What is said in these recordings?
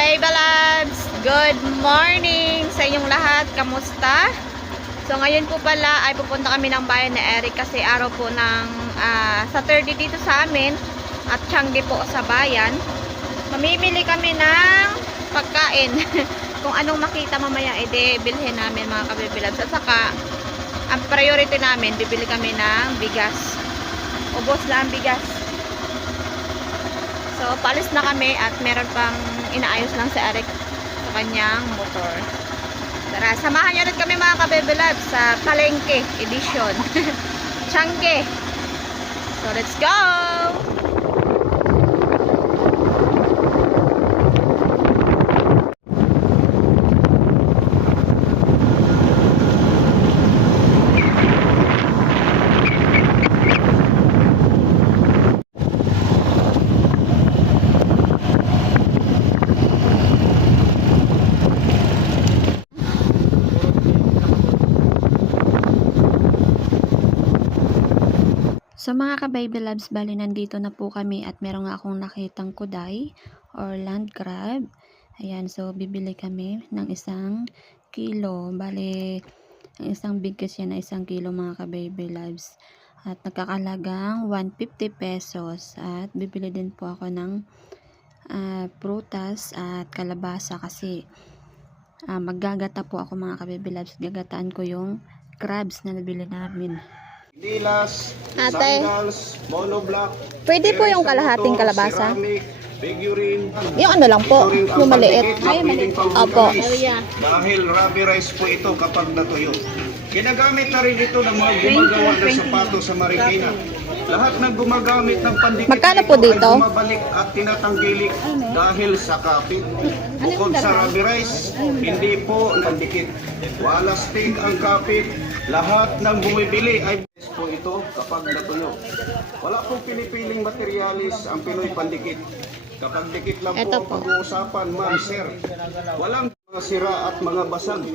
Baby Loves! Good morning sa inyong lahat. Kamusta? So ngayon po pala ay pupunta kami ng bayan ni Eric kasi araw po ng Saturday dito sa amin at Tiangge po sa bayan. Mamimili kami ng pagkain. Kung anong makita mamaya, edi bilhin namin mga ka-Baby Loves. At saka, ang priority namin, bibili kami ng bigas. Ubos na ang bigas. So, paalis na kami at meron pang inaayos lang si Eric sa kanyang motor. Tara, samahan nyo ulit kami mga ka-Baby Loves sa Palengke Edition. Tiangge. So, let's go! So mga ka-Baby Loves, bali nandito na po kami at meron nga akong nakitang kuday or land crab. Ayan, so bibili kami ng 1 kilo. Bali, ang isang bigas yan na 1 kilo mga ka-Baby Loves. At nagkakalagang 150 pesos. At bibili din po ako ng prutas at kalabasa kasi maggagata po ako mga ka-Baby Loves. Gagataan ko yung crabs na nabili namin. Dilas, Ate, sandals, monoblock, pwede po yung kalahating kalabasa? ceramic, figurine, Yung ano lang po, ito rin ang yung maliit. pandikit na piling Opo. pang-vulcanize. Dahil rubber rice po ito kapag natuyo. Ginagamit na rin ito ng mga gumagawa ng sapato sa Marikina. Lahat ng gumagamit ng pandikit Magkano po nito dito? ay bumabalik at tinatanggilik dahil sa kapit. Bukod sa rubber rice, hindi po nandikit. Wala stick ang kapit. Lahat ng bumibili ay po ito kapag natuyo. Wala pong pinipiling materialis ang Pinoy pandikit. Kapag dikit lang Ito po ang po. pag-uusapan, ma'am, sir. Walang mga sira at mga basag.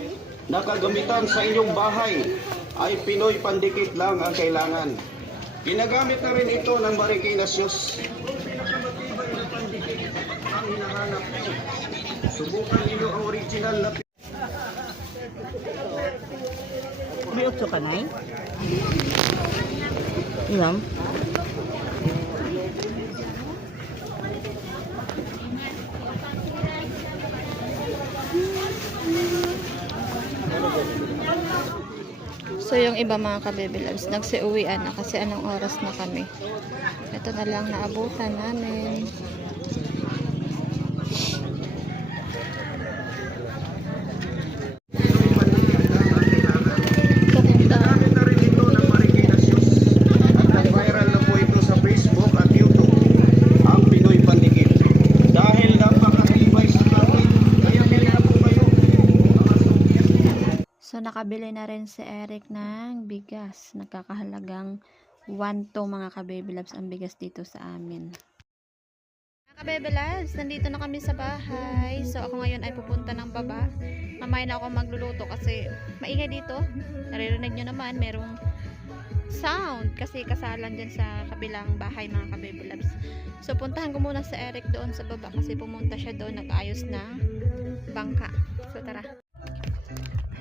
Nakagamitan sa inyong bahay ay Pinoy pandikit lang ang kailangan. Ginagamit na rin ito ng Marikina shoes. Pinakamatibay na pandikit ang hinahanap nyo. Subukan niyo ang original na May 8 ka na eh? Ilang? So yung iba mga ka-Baby Loves, nagsiuwian na kasi anong oras na kami. Ito na lang naabutan namin. Ginagamit na rin ito ng Marikina shoes. At nag-viral na po ito sa Facebook at YouTube. Ang Pinoy pandikit. Dahil napakatibay sa kapit, kaya bilhin po kayo. Mga suki. So nakabili na rin si Eric ng bigas. Nagkakahalagang 1 to mga ka-Baby Loves ang bigas dito sa amin. Mga ka-Baby Loves, nandito na kami sa bahay. So ako ngayon ay pupunta ng baba. Mamaya na ako magluluto kasi maingay dito. Naririnig nyo naman, merong sound kasi kasalan dyan sa kabilang bahay mga ka-Baby Loves. So puntahan ko muna sa Eric doon sa baba kasi pumunta siya doon, nag-ayos ng bangka. So tara.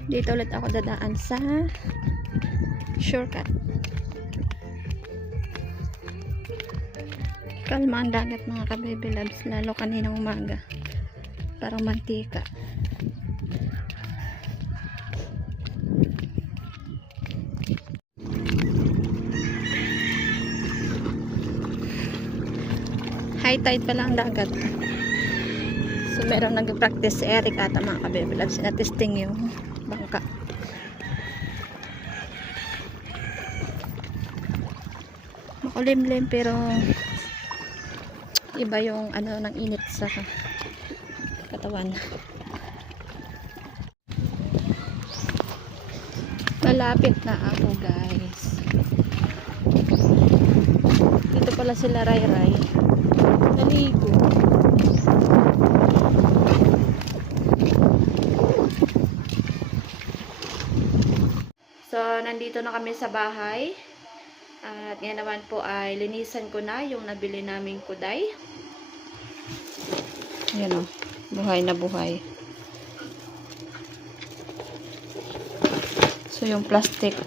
Dito ulit ako dadaan sa shortcut. Kalma ang dagat mga ka-Baby Loves, lalo kaninang umaga. Parang mantika. High tide pa lang ang dagat. So meron nag-practice si Eric ata mga ka-Baby Loves na testing yung bangka. Makulimlim pero iba yung ano ng init sa katawan. Malapit na ako guys. Dito pala sila Ray. Naligo. So, nandito na kami sa bahay. At ngayon naman po ay linisan ko na yung nabili naming kuday. Ayan o. Buhay na buhay. So, yung plastic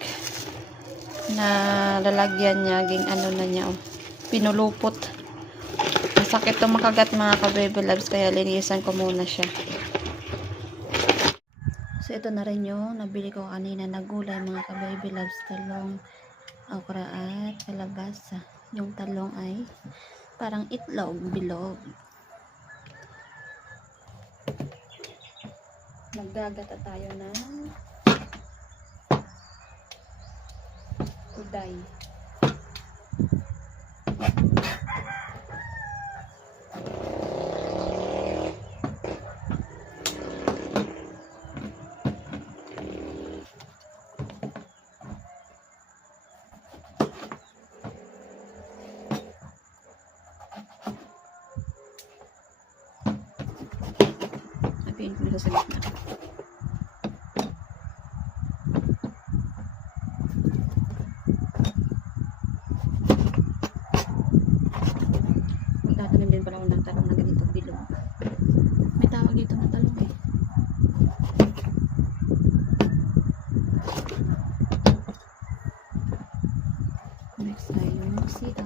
na lalagyan niya, ging ano na niya, oh, pinulupot. Masakit to makagat mga ka-baby loves, kaya linisan ko muna siya. So, ito na rin yung nabili ko kanina na gulay mga ka-baby loves, talong, okra at kalabasa. Yung talong ay parang itlog, bilog. Maggagata tayo ng uday. Sabihin ko nila sa gitna. Magtatanim din pala ako ng talong na ganito, bilog. May tawag dito na talong eh. Next ay yung sitaw.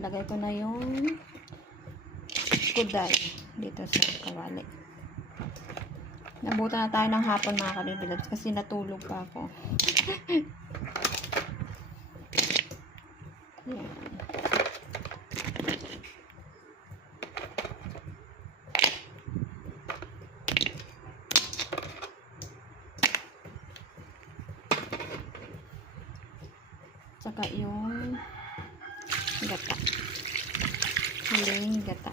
Lagay ko na yung kuday dito sa kawali. Nabutan na tayo ng hapon mga ka-baby loves kasi natulog pa ako. Yan. Saka yung gata. Huling gata.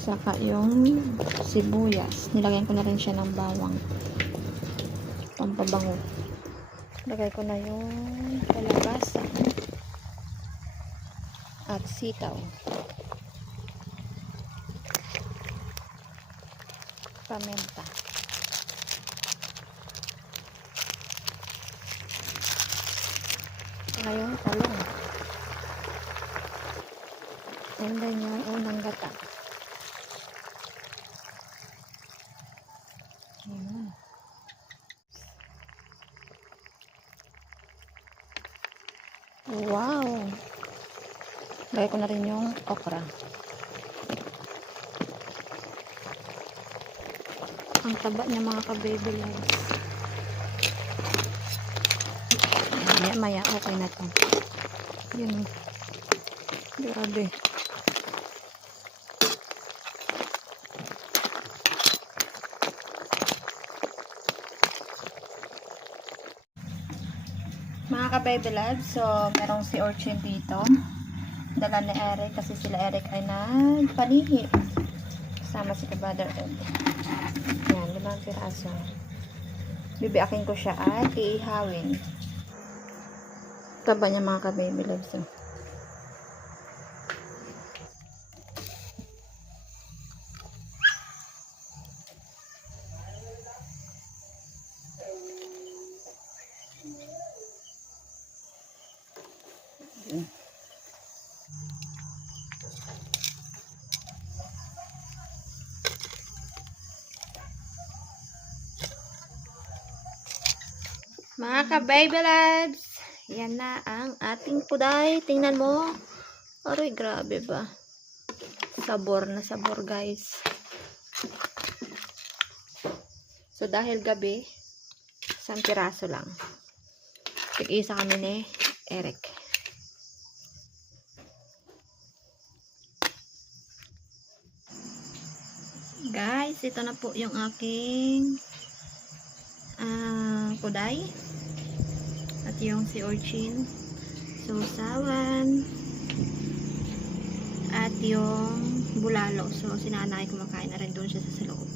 Saka yung sibuyas. Nilagyan ko na rin siya ng bawang. Pampabango. Lagay ko na yung kalabasa. At sitaw. Paminta. Ngayon, talong. And then yung unang gata. Ayan. Wow! Lagay ko na rin yung okra. Ang taba niya mga ka-baby loves. Maya okay na to. Yun. Grabe. Mga ka-baby loves, so merong si Orchin dito. Dala ni Eric kasi sila Eric ay nagpalihi. Kasama si Brother Ed. Yan, 5 piraso. Bibiakin ko siya at iihawin. Taba niya mga ka-baby loves. Mga ka-baby loves, yan na ang ating puday. Tingnan mo. Aray, grabe ba? Sabor na sabor, guys. So, dahil gabi, isang piraso lang. Tig-isa kami ni Eric. Guys, ito na po yung aking puday. At yung si Orchin, susawan, at yung bulalo. So, sinanay kumakain na rin doon siya sa loob.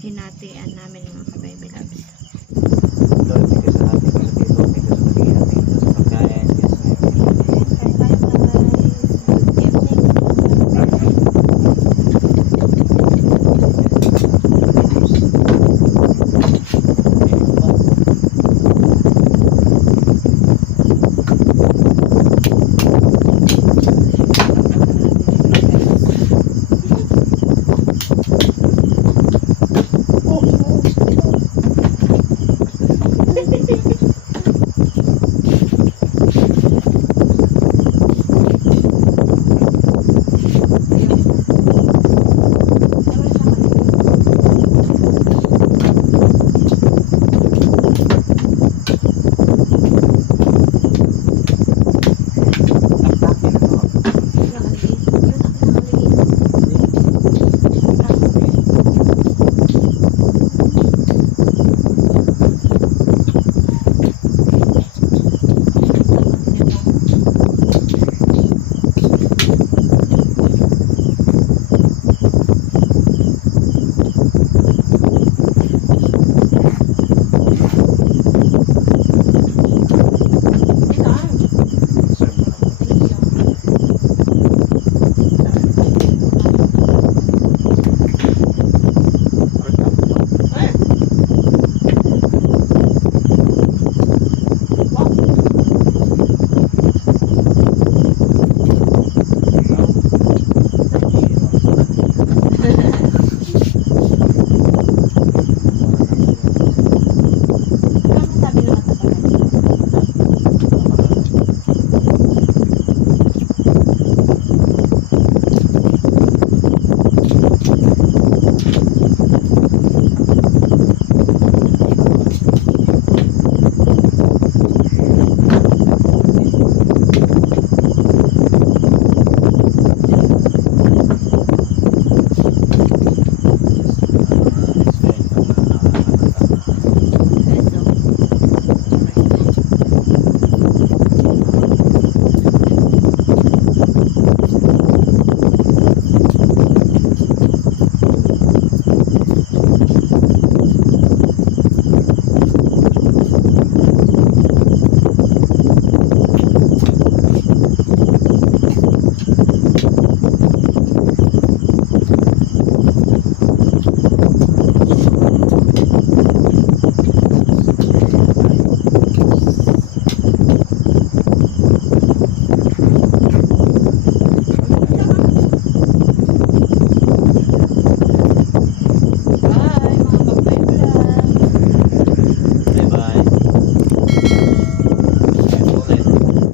Hinatian namin yung